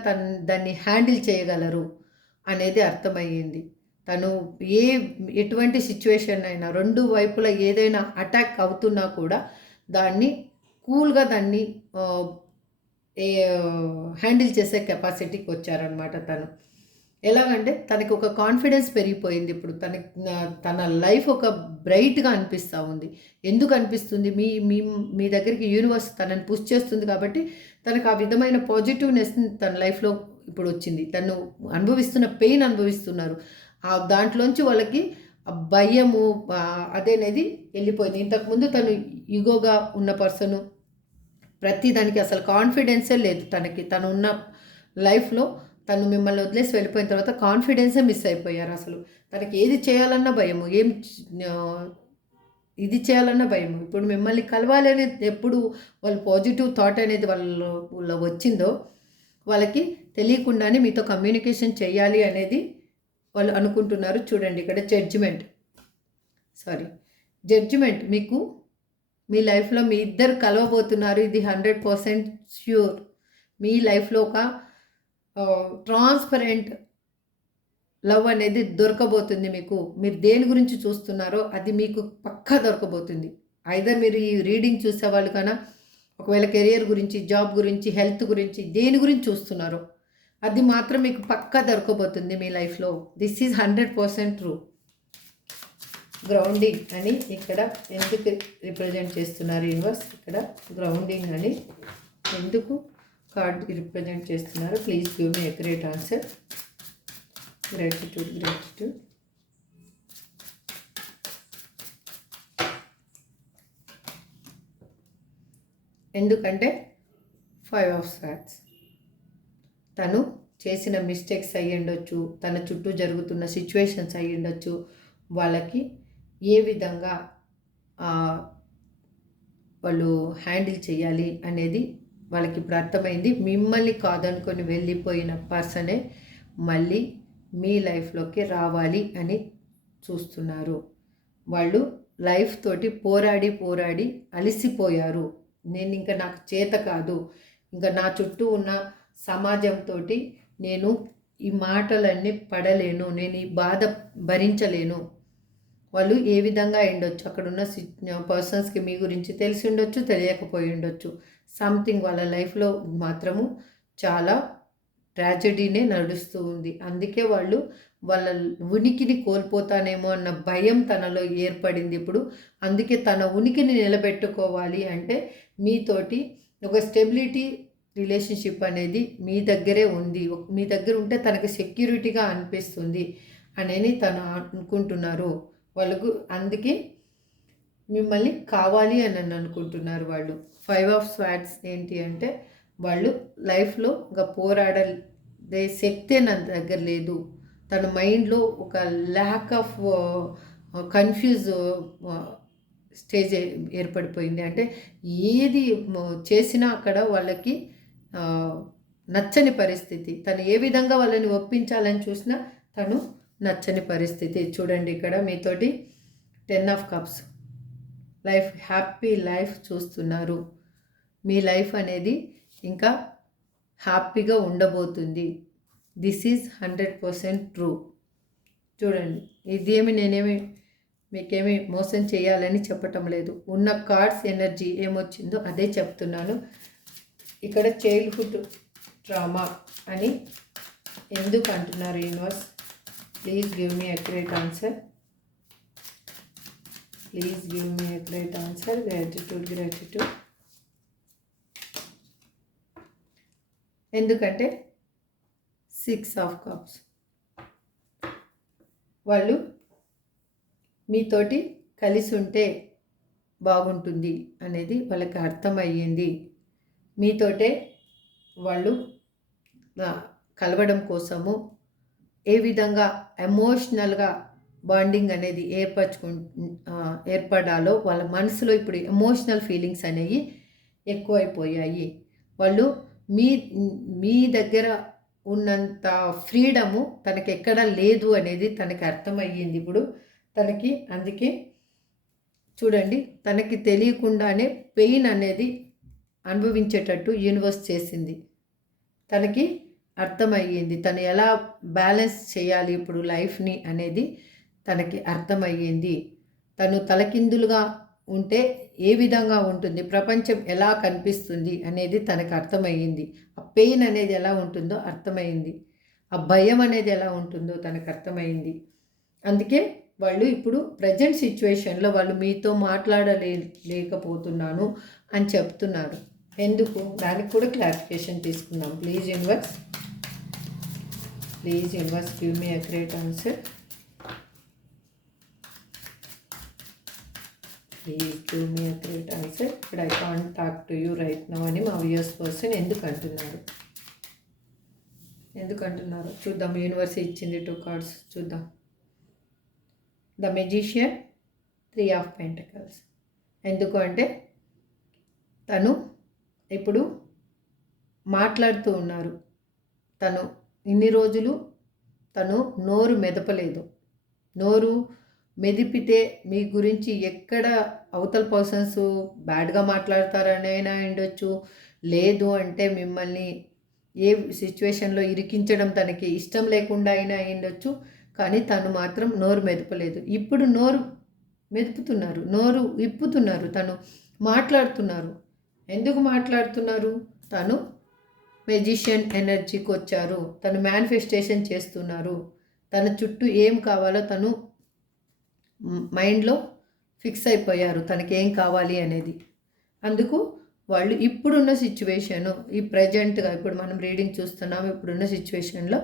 దాన్ని హ్యాండిల్ చేయగలరు అనేది అర్థమయ్యింది. తను ఎటువంటి సిచ్యువేషన్ అయినా, రెండు వైపులా ఏదైనా అటాక్ అవుతున్నా కూడా దాన్ని కూల్గా దాన్ని హ్యాండిల్ చేసే కెపాసిటీకి వచ్చారనమాట తను. ఎలాగంటే తనకి ఒక కాన్ఫిడెన్స్ పెరిగిపోయింది. ఇప్పుడు తన లైఫ్ ఒక బ్రైట్గా అనిపిస్తూ ఉంది. ఎందుకు అనిపిస్తుంది? మీ దగ్గరికి యూనివర్స్ తనని పుష్ చేస్తుంది కాబట్టి తనకు ఆ విధమైన పాజిటివ్నెస్ తన లైఫ్లో ఇప్పుడు వచ్చింది. తను అనుభవిస్తున్న పెయిన్ అనుభవిస్తున్నారు, దాంట్లోంచి వాళ్ళకి భయము అదేనేది వెళ్ళిపోయింది. ఇంతకుముందు తను ఈగోగా ఉన్న పర్సను, ప్రతి దానికి అసలు కాన్ఫిడెన్సే లేదు తనకి. తను ఉన్న లైఫ్లో తను మిమ్మల్ని వదిలేసి వెళ్ళిపోయిన తర్వాత కాన్ఫిడెన్సే మిస్ అయిపోయారు. అసలు తనకి ఏది చేయాలన్నా భయము, ఇది చేయాలన్నా భయము. ఇప్పుడు మిమ్మల్ని కలవాలి అనేది ఎప్పుడు వాళ్ళు పాజిటివ్ థాట్ అనేది వాళ్ళ వచ్చిందో వాళ్ళకి తెలియకుండానే మీతో కమ్యూనికేషన్ చేయాలి అనేది వాళ్ళు అనుకుంటున్నారు. చూడండి ఇక్కడ జడ్జిమెంట్ మీకు మీ లైఫ్లో మీ ఇద్దరు కలవబోతున్నారు. ఇది 100% ష్యూర్. మీ లైఫ్లో ఒక ట్రాన్స్పరెంట్ లవ్ అనేది దొరకబోతుంది మీకు. మీరు దేని గురించి చూస్తున్నారో అది మీకు పక్కా దొరకబోతుంది. ఐదర్ మీరు ఈ రీడింగ్ చూసేవాళ్ళు కన్నా ఒకవేళ కెరియర్ గురించి, జాబ్ గురించి, హెల్త్ గురించి, దేని గురించి చూస్తున్నారో అది మాత్రం మీకు పక్కా దొరకబోతుంది మీ లైఫ్లో. This is 100% true. గ్రౌండింగ్ అని ఇక్కడ ఎందుకు రిప్రజెంట్ చేస్తున్నారు యూనివర్స్? ఇక్కడ గ్రౌండింగ్ అని ఎందుకు కార్డ్ రిప్రజెంట్ చేస్తున్నారు? Please give me accurate answer. Gratitude. ఎందుకంటే 5 ఆఫ్ స్వార్డ్స్. తను చేసిన మిస్టేక్స్ అయ్యి ఉండొచ్చు, తన చుట్టూ జరుగుతున్న సిచ్యువేషన్స్ అయ్యి ఉండొచ్చు, వాళ్ళకి ఏ విధంగా వాళ్ళు హ్యాండిల్ చేయాలి అనేది వాళ్ళకి ఇప్పుడు అర్థమైంది. మిమ్మల్ని కాదనుకొని వెళ్ళిపోయిన పర్సనే మళ్ళీ మీ లైఫ్లోకి రావాలి అని చూస్తున్నారు. వాళ్ళు లైఫ్ తోటి పోరాడి అలసిపోయారు. నేను ఇంకా నాకు చేత కాదు, ఇంకా నా చుట్టూ ఉన్న సమాజంతో నేను ఈ మాటలన్నీ పడలేను, నేను ఈ బాధ భరించలేను. వాళ్ళు ఏ విధంగా ఉండొచ్చు, అక్కడున్న పర్సన్స్కి మీ గురించి తెలిసి ఉండొచ్చు, తెలియకపోయి ఉండొచ్చు. సంథింగ్ వాళ్ళ లైఫ్లో మాత్రము చాలా ట్రాజెడీనే నడుస్తూ ఉంది. అందుకే వాళ్ళు వాళ్ళ ఉనికిని కోల్పోతానేమో అన్న భయం తనలో ఏర్పడింది ఇప్పుడు. అందుకే తన ఉనికిని నిలబెట్టుకోవాలి అంటే మీతోటి ఒక స్టెబిలిటీ రిలేషన్షిప్ అనేది మీ దగ్గరే ఉంది, మీ దగ్గర ఉంటే తనకి సెక్యూరిటీగా అనిపిస్తుంది అనేది తను అనుకుంటున్నారు వాళ్ళకు. అందుకే మిమ్మల్ని కావాలి అని అనుకుంటున్నారు వాళ్ళు. 5 ఆఫ్ స్వార్డ్స్ ఏంటి అంటే వాళ్ళు లైఫ్లో ఇంకా పోరాడే శక్తే నా దగ్గర లేదు. తన మైండ్లో ఒక ల్యాక్ ఆఫ్ కన్ఫ్యూజ్ స్టేజ్ ఏర్పడిపోయింది. అంటే ఏది చేసినా అక్కడ వాళ్ళకి నచ్చని పరిస్థితి. తను ఏ విధంగా వాళ్ళని ఒప్పించాలని చూసినా తను నచ్చని పరిస్థితి. చూడండి ఇక్కడ మీతోటి 10 of cups, life happy life చూస్తున్నారు. మీ లైఫ్ అనేది ఇంకా హ్యాపీగా ఉండబోతుంది. This is 100% true. చూడండి, ఇదేమి నేనేమి మీకేమి మోసం చేయాలని చెప్పటం లేదు. ఉన్న కార్డ్స్ ఎనర్జీ ఏమొచ్చిందో అదే చెప్తున్నాను. ఇక్కడ చైల్డ్హుడ్ ట్రామా అని ఎందుకు అంటున్నారు universe? Please give me accurate answer. Please give me accurate answer. Gratitude. ఎందుకంటే 6 ఆఫ్ కప్స్, వాళ్ళు మీతోటి కలిసి ఉంటే బాగుంటుంది అనేది వాళ్ళకి అర్థమయ్యింది. మీతోటే వాళ్ళు కలవడం కోసము ఏ విధంగా ఎమోషనల్గా బాండింగ్ అనేది ఏర్పడాలో వాళ్ళ మనసులో ఇప్పుడు ఎమోషనల్ ఫీలింగ్స్ అనేవి ఎక్కువైపోయాయి. వాళ్ళు మీ దగ్గర ఉన్నంత ఫ్రీడము తనకి ఎక్కడ లేదు అనేది తనకి అర్థమయ్యింది ఇప్పుడు తనకి. అందుకే చూడండి, తనకి తెలియకుండానే పెయిన్ అనేది అనుభవించేటట్టు యూనివర్స్ చేసింది. తనకి అర్థమయ్యింది తను ఎలా బ్యాలెన్స్ చేయాలి ఇప్పుడు లైఫ్ని అనేది తనకి అర్థమయ్యింది. తను తలకిందులుగా ఉంటే ఏ విధంగా ఉంటుంది, ప్రపంచం ఎలా కనిపిస్తుంది అనేది తనకు అర్థమయ్యింది. ఆ పెయిన్ అనేది ఎలా ఉంటుందో అర్థమైంది. ఆ భయం అనేది ఎలా ఉంటుందో తనకు అర్థమైంది. అందుకే వాళ్ళు ఇప్పుడు ప్రజెంట్ సిచ్యువేషన్లో వాళ్ళు మీతో మాట్లాడలేకపోతున్నాను అని చెప్తున్నారు. ఎందుకు? దానికి కూడా క్లారిఫికేషన్ తీసుకుందాం. Please universe give me accurate answer. Please give me accurate answer. ఇప్పుడు I can't talk to you right now అని మా వ్యూయర్స్ పర్సన్ ఎందుకు అంటున్నారు చూద్దాం. యూనివర్స్ ఇచ్చింది 2 కార్డ్స్ చూద్దాం. The magician, 3 of pentacles. ఎందుకు అంటే తను ఇప్పుడు మాట్లాడుతూ ఉన్నారు. తను ఇన్ని రోజులు తను నోరు మెదపలేదు. నోరు మెదిపితే మీ గురించి ఎక్కడ అవతల పర్సన్స్ బ్యాడ్గా మాట్లాడతారనైనా ఉండొచ్చు, లేదు అంటే మిమ్మల్ని ఏ సిచ్యువేషన్లో ఇరికించడం తనకి ఇష్టం లేకుండా అయినా ఉండొచ్చు. కానీ తను మాత్రం నోరు మెదపలేదు. ఇప్పుడు నోరు మెదుపుతున్నారు, నోరు ఇప్పుతున్నారు, తను మాట్లాడుతున్నారు. ఎందుకు మాట్లాడుతున్నారు? తను మెజిషియన్ ఎనర్జీకి వచ్చారు. తను మేనిఫెస్టేషన్ చేస్తున్నారు. తన చుట్టూ ఏం కావాలో తను మైండ్లో ఫిక్స్ అయిపోయారు, తనకి ఏం కావాలి అనేది. అందుకు వాళ్ళు ఇప్పుడున్న సిచ్యువేషను, ఈ ప్రజెంట్గా ఇప్పుడు మనం రీడింగ్ చూస్తున్నాం, ఇప్పుడున్న సిచ్యువేషన్లో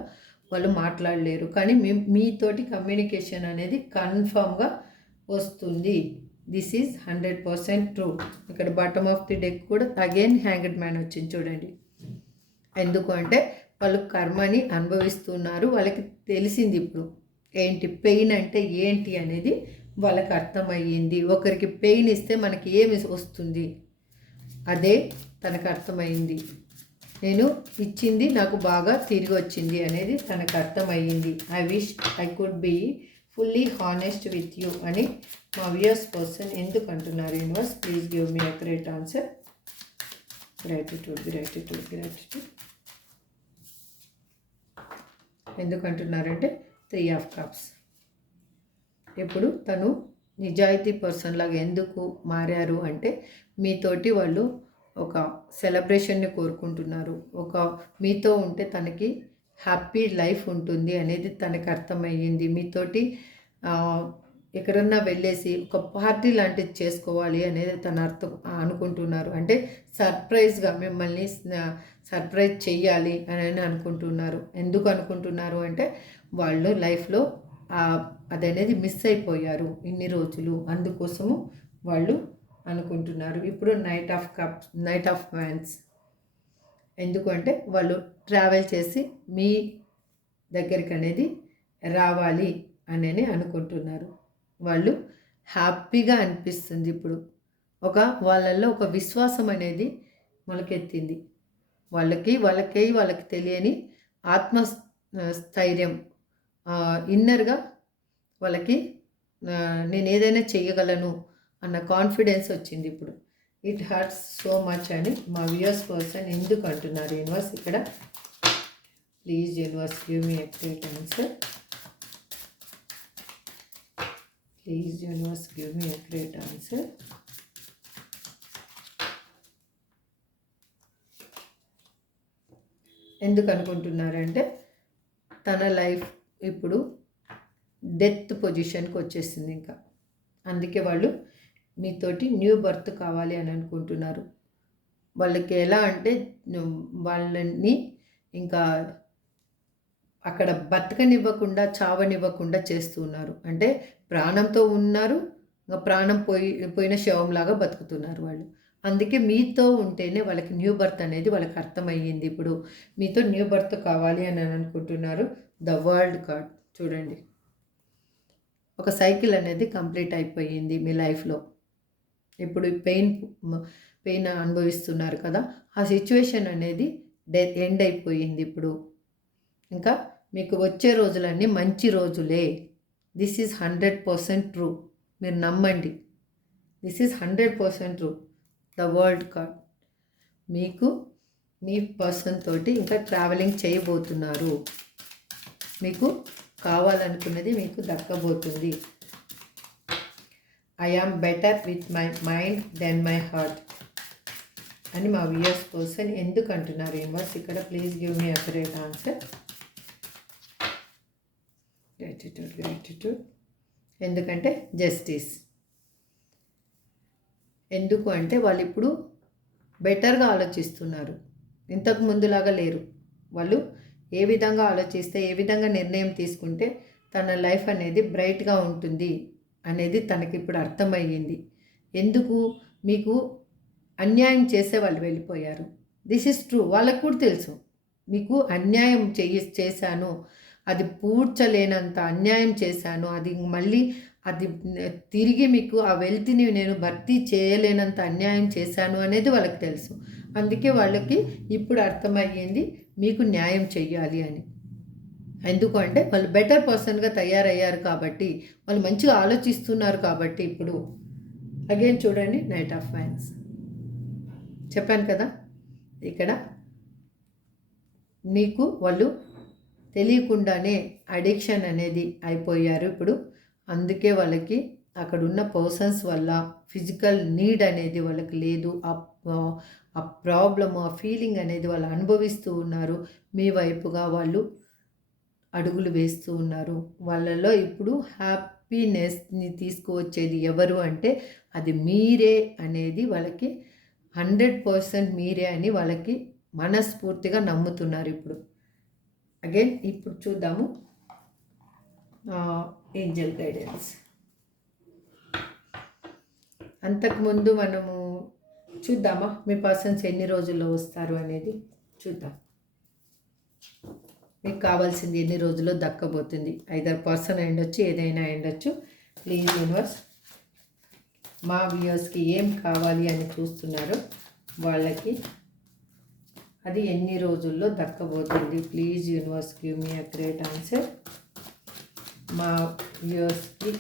వాళ్ళు మాట్లాడలేరు. కానీ మీతోటి కమ్యూనికేషన్ అనేది కన్ఫామ్గా వస్తుంది. This is 100% true. ఇక్కడ బాటమ్ ఆఫ్ ది డెక్ కూడా అగైన్ హ్యాంగ్డ్ మ్యాన్ వచ్చింది చూడండి. ఎందుకు అంటే వాళ్ళు కర్మని అనుభవిస్తున్నారు. వాళ్ళకి తెలిసింది ఇప్పుడు ఏంటి పెయిన్ అంటే ఏంటి అనేది వాళ్ళకి అర్థమయ్యింది. ఒకరికి పెయిన్ ఇస్తే మనకి ఏమి వస్తుంది అదే తనకు అర్థమైంది. నేను ఇచ్చింది నాకు బాగా తిరిగి వచ్చింది అనేది తనకు అర్థమయ్యింది. I wish I could be fully honest with you అని మా వ్యూయర్స్ పర్సన్ ఎందుకు అంటున్నారు universe? Please give me accurate answer. Gratitude. ఎందుకు అంటున్నారంటే 3 ఆఫ్ కప్స్. ఇప్పుడు తను నిజాయితీ పర్సన్ లాగా ఎందుకు మారారు అంటే మీతోటి వాళ్ళు ఒక సెలబ్రేషన్ని కోరుకుంటున్నారు. ఒక మీతో ఉంటే తనకి హ్యాపీ లైఫ్ ఉంటుంది అనేది తనకు అర్థమయ్యింది. మీతోటి ఎక్కడన్నా వెళ్ళేసి ఒక పార్టీ లాంటిది చేసుకోవాలి అనేది తను అనుకుంటున్నారు. అంటే సర్ప్రైజ్గా మిమ్మల్ని సర్ప్రైజ్ చెయ్యాలి అని అనుకుంటున్నారు. ఎందుకు అనుకుంటున్నారు అంటే వాళ్ళు లైఫ్లో అదనేది మిస్ అయిపోయారు ఇన్ని రోజులు, అందుకోసము వాళ్ళు అనుకుంటున్నారు. ఇప్పుడు నైట్ ఆఫ్ వ్యాన్స్, ఎందుకంటే వాళ్ళు ట్రావెల్ చేసి మీ దగ్గరికి అనేది రావాలి అని అనుకుంటున్నారు. వాళ్ళు హ్యాపీగా అనిపిస్తుంది. ఇప్పుడు వాళ్ళల్లో ఒక విశ్వాసం అనేది మొలకెత్తింది. వాళ్ళకి తెలియని ఆత్మస్థైర్యం, ఇన్నర్గా వాళ్ళకి నేను ఏదైనా చేయగలను అన్న కాన్ఫిడెన్స్ వచ్చింది. ఇప్పుడు ఇట్ హర్ట్స్ సో మచ్ అని మా వ్యూయర్స్ పర్సన్ ఎందుకు అంటున్నారు. యూనివర్స్ ఇక్కడ please universe give me excite answer. Please universe give me excite answer. ఎందుకు అనుకుంటున్నారంటే తన లైఫ్ ఇప్పుడు డెత్ పొజిషన్కి వచ్చేసింది. ఇంకా అందుకే వాళ్ళు మీతోటి న్యూ బర్త్ కావాలి అని అనుకుంటున్నారు. వాళ్ళకి ఎలా అంటే వాళ్ళని ఇంకా అక్కడ బతకనివ్వకుండా చావనివ్వకుండా చేస్తున్నారు. అంటే ప్రాణంతో ఉన్నారు, ప్రాణం పోయిన శవంలాగా బతుకుతున్నారు వాళ్ళు. అందుకే మీతో ఉంటేనే వాళ్ళకి న్యూ బర్త్ అనేది వాళ్ళకి అర్థమయ్యింది. ఇప్పుడు మీతో న్యూ బర్త్ కావాలి అని అనుకుంటున్నారు. ద వరల్డ్ కార్డ్ చూడండి, ఒక సైకిల్ అనేది కంప్లీట్ అయిపోయింది మీ లైఫ్లో. ఇప్పుడు పెయిన్ అనుభవిస్తున్నారు కదా, ఆ సిచ్యువేషన్ అనేది ఎండ్ అయిపోయింది. ఇప్పుడు ఇంకా మీకు వచ్చే రోజులన్నీ మంచి రోజులే. This is 100% true. మీరు నమ్మండి, this is 100% true. The world card మీకు మీ పర్సన్ తోటి ఇంకా ట్రావెలింగ్ చేయబోతున్నారు. మీకు కావాలనుకున్నది మీకు దక్కబోతుంది. I am better with my mind then my heart అని మా వ్యూయర్స్ పర్సన్ ఎందుకు అంటున్నారు. యూనివర్స్ ఇక్కడ please give me accurate answer. Gratitude. ఎందుకంటే జస్టిస్. ఎందుకు అంటే వాళ్ళు ఇప్పుడు బెటర్గా ఆలోచిస్తున్నారు. ఇంతకు ముందులాగా లేరు. వాళ్ళు ఏ విధంగా ఆలోచిస్తే, ఏ విధంగా నిర్ణయం తీసుకుంటే తన లైఫ్ అనేది బ్రైట్గా ఉంటుంది అనేది తనకి ఇప్పుడు అర్థమయ్యింది. ఎందుకు మీకు అన్యాయం చేసే వాళ్ళు వెళ్ళిపోయారు. This is true. వాళ్ళకు కూడా తెలుసు మీకు అన్యాయం చేశాను, అది పూడ్చలేనంత అన్యాయం చేశాను, అది తిరిగి మీకు ఆ వెల్తిని నేను భర్తీ చేయలేనంత అన్యాయం చేశాను అనేది వాళ్ళకి తెలుసు. అందుకే వాళ్ళకి ఇప్పుడు అర్థమయ్యింది మీకు న్యాయం చెయ్యాలి అని. ఎందుకంటే వాళ్ళు బెటర్ పర్సన్గా తయారయ్యారు కాబట్టి, వాళ్ళు మంచిగా ఆలోచిస్తున్నారు కాబట్టి. ఇప్పుడు అగైన్ చూడండి, నైట్ ఆఫ్ వ్యాన్స్ చెప్పాను కదా, ఇక్కడ మీకు వాళ్ళు తెలియకుండానే అడిక్షన్ అనేది అయిపోయారు ఇప్పుడు. అందుకే వాళ్ళకి అక్కడ ఉన్న పర్సన్స్ వల్ల ఫిజికల్ నీడ్ అనేది వాళ్ళకి లేదు. ఆ ప్రాబ్లమ్, ఆ ఫీలింగ్ అనేది వాళ్ళు అనుభవిస్తూ ఉన్నారు. మీ వైపుగా వాళ్ళు అడుగులు వేస్తూ ఉన్నారు. వాళ్ళలో ఇప్పుడు హ్యాపీనెస్ని తీసుకువచ్చేది ఎవరు అంటే అది మీరే అనేది వాళ్ళకి 100% మీరే అని వాళ్ళకి మనస్ఫూర్తిగా నమ్ముతున్నారు ఇప్పుడు. అగైన్ ఇప్పుడు చూద్దాము ఏంజల్ గైడెన్స్. అంతకుముందు మనము చూద్దామా మీ పర్సన్స్ ఎన్ని రోజుల్లో వస్తారు అనేది చూద్దాం. మీకు కావాల్సింది ఎన్ని రోజుల్లో దక్కబోతుంది. ఐదర్ పర్సన్ అయ్యుండొచ్చు, ఏదైనా అయ్యుండొచ్చు. ప్లీజ్ యూనివర్స్ మా వ్యూయర్స్కి ఏం కావాలి అని చూస్తున్నారో వాళ్ళకి అది ఎన్ని రోజుల్లో దక్కబోతుంది. Please universe give me a great answer. మా వ్యూయర్స్కి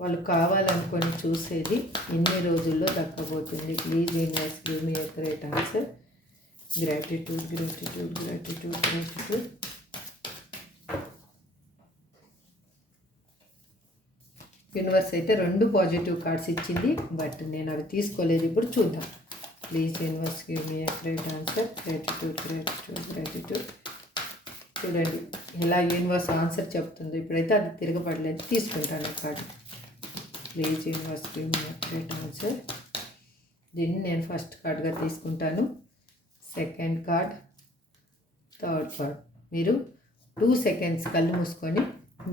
వాళ్ళు కావాలనుకొని చూసేది ఎన్ని రోజుల్లో దక్కబోతుంది. Please universe give me a great answer. Gratitude. Universe అయితే 2 పాజిటివ్ కార్డ్స్ ఇచ్చింది, బట్ నేను అవి తీసుకోలేదు. ఇప్పుడు చూద్దాం. Please universe give me a great answer. Gratitude, gratitude, gratitude. చూడండి ఎలా యూనివర్స్ ఆన్సర్ చెప్తుందో. ఇప్పుడైతే అది తిరగబడలేదు, తీసుకుంటాను card. Please universe give me a great answer. దీన్ని నేను ఫస్ట్ కార్డ్గా తీసుకుంటాను. Second card, third card. మీరు 2 సెకండ్స్ కళ్ళు మూసుకొని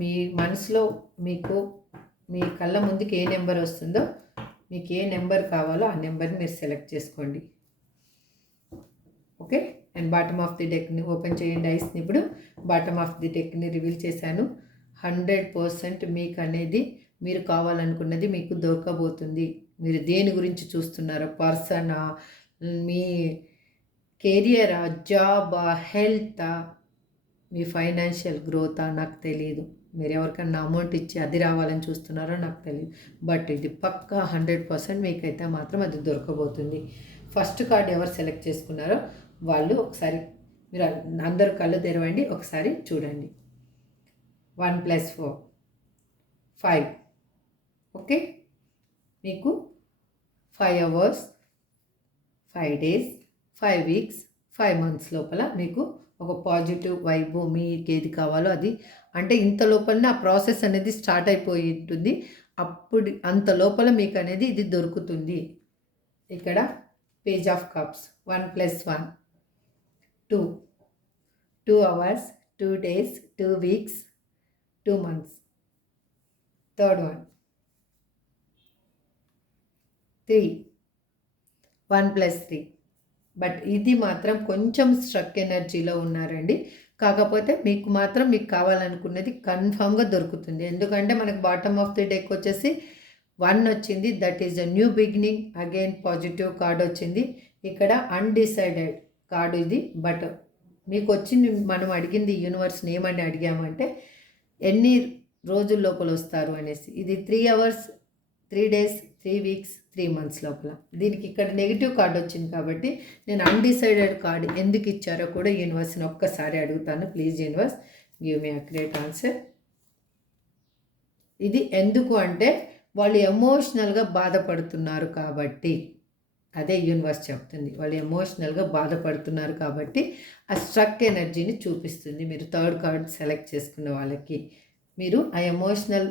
మీ మనసులో మీకు మీ కళ్ళ ముందుకు ఏ నెంబర్ వస్తుందో, మీకు ఏ నెంబర్ కావాలో ఆ నెంబర్ని మీరు సెలెక్ట్ చేసుకోండి. Okay, and bottom of the డెక్ని ఓపెన్ చేయండి. ఐస్ని ఇప్పుడు బాటమ్ ఆఫ్ ది డెక్ని రివీల్ చేశాను. 100% మీకు అనేది మీరు కావాలనుకున్నది మీకు దొరకబోతుంది. మీరు దేని గురించి చూస్తున్నారో, పర్సనా, మీ కెరియరా, జాబా, హెల్తా, మీ ఫైనాన్షియల్ గ్రోతా నాకు తెలియదు. మీరు ఎవరికన్నా అమౌంట్ ఇచ్చి అది రావాలని చూస్తున్నారో నాకు తెలియదు, బట్ ఇది పక్కా 100% మీకైతే మాత్రం అది దొరకబోతుంది. ఫస్ట్ కార్డ్ ఎవరు సెలెక్ట్ చేసుకున్నారో వాళ్ళు ఒకసారి మీరు అందరూ కళ్ళు తెరవండి, ఒకసారి చూడండి. 1 + 4 5. ఓకే, మీకు 5 hours, 5 days, 5 weeks, 5 months లోపల మీకు ఒక పాజిటివ్ వైబ్ మీకు ఏది కావాలో అది, అంటే ఇంత లోపలనే ఆ ప్రాసెస్ అనేది స్టార్ట్ అయిపోయి ఉంటుంది. అప్పుడు అంత లోపల మీకు అనేది ఇది దొరుకుతుంది. ఇక్కడ page of cups 1 + 1 2, 2 hours, 2 days, 2 weeks, 2 months. Third one 3, 1 + 3. But ఇది మాత్రం కొంచెం స్ట్రక్ ఎనర్జీలో ఉన్నారండి. కాకపోతే మీకు మాత్రం మీకు కావాలనుకున్నది కన్ఫామ్గా దొరుకుతుంది. ఎందుకంటే మనకు బాటమ్ ఆఫ్ ది డెక్ వచ్చేసి 1 వచ్చింది, that is a new beginning. Again positive card వచ్చింది. ఇక్కడ అన్డిసైడెడ్ కార్డు ఇది, బట్ మీకు వచ్చింది, మనం అడిగింది యూనివర్స్ని ఏమని అడిగామంటే ఎన్ని రోజుల లోపల వస్తారు అనేసి. ఇది 3 hours, 3 days, 3 weeks, 3 months లోపల. దీనికి ఇక్కడ నెగిటివ్ కార్డ్ వచ్చింది కాబట్టి నేను అన్డిసైడెడ్ కార్డ్ ఎందుకు ఇచ్చారో కూడా యూనివర్స్ని ఒక్కసారి అడుగుతాను. Please universe give me a great answer. ఇది ఎందుకు అంటే వాళ్ళు ఎమోషనల్గా బాధపడుతున్నారు కాబట్టి, అదే యూనివర్స్ చెప్తుంది. వాళ్ళు ఎమోషనల్గా బాధపడుతున్నారు కాబట్టి ఆ స్ట్రక్ ఎనర్జీని చూపిస్తుంది. మీరు థర్డ్ కార్డ్ సెలెక్ట్ చేసుకున్న వాళ్ళకి మీరు ఆ ఎమోషనల్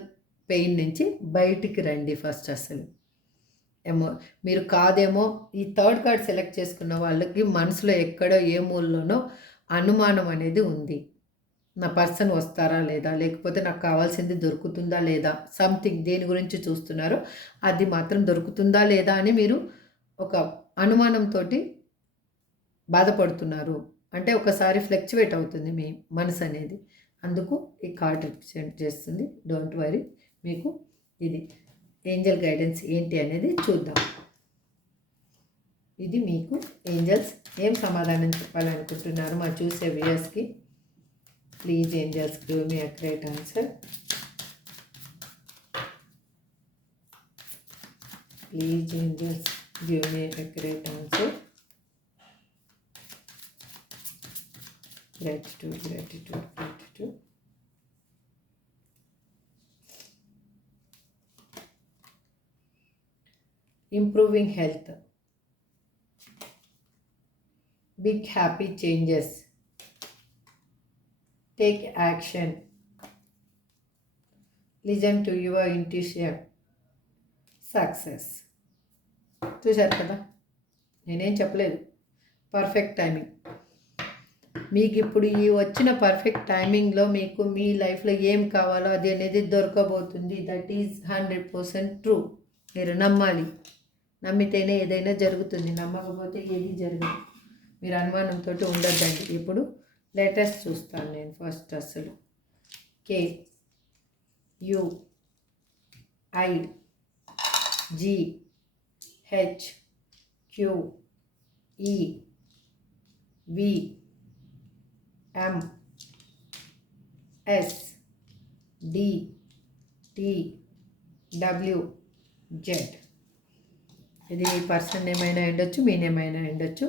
పెయిన్ నుంచి బయటికి రండి ఫస్ట్. అసలు మీరు కాదేమో, ఈ థర్డ్ కార్డ్ సెలెక్ట్ చేసుకున్న వాళ్ళకి మనసులో ఎక్కడో ఏ మూలలోనో అనుమానం అనేది ఉంది. నా పర్సన్ వస్తారా లేదా, లేకపోతే నాకు కావాల్సింది దొరుకుతుందా లేదా, సంథింగ్ దేని గురించి చూస్తున్నారో అది మాత్రం దొరుకుతుందా లేదా అని మీరు ఒక అనుమానంతో బాధపడుతున్నారు. అంటే ఒకసారి ఫ్లక్చువేట్ అవుతుంది మీ మనసు అనేది. అందుకు ఈ కార్డ్ రిప్రజెంట్ చేస్తుంది. డోంట్ వరీ, మీకు ఇది ఏంజల్ గైడెన్స్ ఏంటి అనేది చూద్దాం. ఇది మీకు ఏంజల్స్ ఏం సమాధానం చెప్పాలనుకుంటున్నారు మా చూసే వ్యూయర్స్కి. Please angels give me a great answer. Please angels give me a great answer. Gratitude, gratitude, gratitude. Improving health. Big happy changes. Take action. Listen to your intuition. Success. చూశారు కదా, నేనేం చెప్పలేదు. Perfect timing. మీకు ఇప్పుడు ఈ వచ్చిన perfect టైమింగ్లో మీకు మీ లైఫ్లో ఏం కావాలో అది అనేది దొరకబోతుంది. That is 100% true. మీరు నమ్మాలి. నమ్మితేనే ఏదైనా జరుగుతుంది, నమ్మకపోతే ఏది జరగదు. మీరు అనుమానంతో ఉండొద్దండి. ఇప్పుడు లేటెస్ట్ చూస్తాను నేను ఫస్ట్. అసలు KUEVMSDTWZ. ఇది మీ పర్సన్ నేమ్ అయినా ఉండొచ్చు, మీ నేమ్ అయినా ఉండొచ్చు.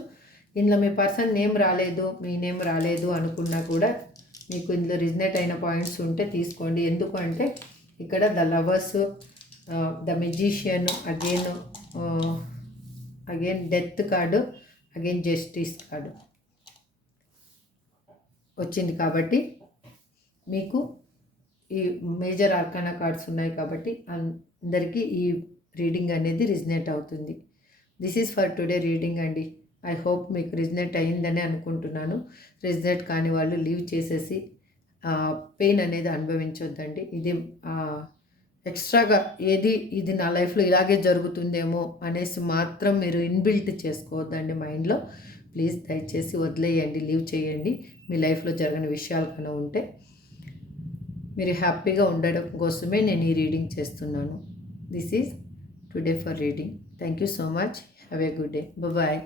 ఇందులో మీ పర్సన్ నేమ్ రాలేదు, మీ నేమ్ రాలేదు అనుకున్నా కూడా మీకు ఇందులో రిజనేట్ అయిన పాయింట్స్ ఉంటే తీసుకోండి. ఎందుకు అంటే ఇక్కడ the lovers, the magician, again death card, again justice card వచ్చింది. కాబట్టి మీకు ఈ మేజర్ ఆర్కానా కార్డ్స్ ఉన్నాయి కాబట్టి అందరికీ ఈ రీడింగ్ అనేది రిజనేట్ అవుతుంది. This is for today reading అండి. ఐ హోప్ మీకు రిజనేట్ అయ్యిందని అనుకుంటున్నాను. రిజనేట్ కాని వాళ్ళు లీవ్ చేసేసి పెయిన్ అనేది అనుభవించొద్దండి. ఇది ఎక్స్ట్రాగా ఇది నా లైఫ్లో ఇలాగే జరుగుతుందేమో అనేసి మాత్రం మీరు ఇన్బిల్ట్ చేసుకోవద్దండి మైండ్లో. ప్లీజ్ దయచేసి వదిలేయండి, లీవ్ చేయండి. మీ లైఫ్లో జరగని విషయాలు కన్నా ఉంటే మీరు హ్యాపీగా ఉండడం కోసమే నేను ఈ రీడింగ్ చేస్తున్నాను. This is today for reading. Thank you so much. Have a good day. Bye.